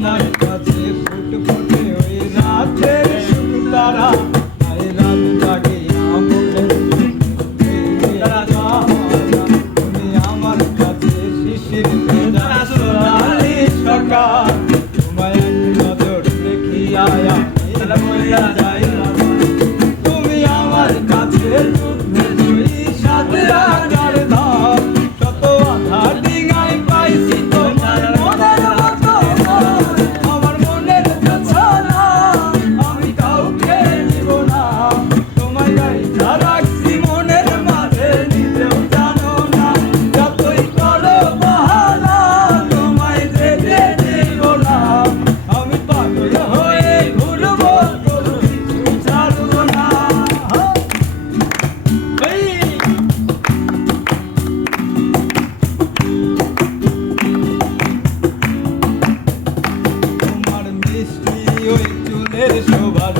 আপনার কাছে ফুটফুটে ওই রাতের সুখ তারা আই রাত জাগে আমলের তুমি আমার কাছে শিশির ভেজা সোনালি সকাল তোমায় এক নজর দেখিয়া বইয়া যাই তুমি আমার কাছে যুদ্ধে জয়ী সাত রাজার ধাম শত বাধা ডিঙায় পাইছি তোমার মনের মতো আমার মনের জোছনা আমি কাউকে নিব না তোমায় গাইয়া রাখছি মনের মাঝে নিজেও জানো না যতই করো বাহানা তোমায় যেতে দেব না আমি পাগল হয়ে ঘুরবো কোনো কিছু ছাড়বো না তোমার মিষ্টি ওই চুলের শোভার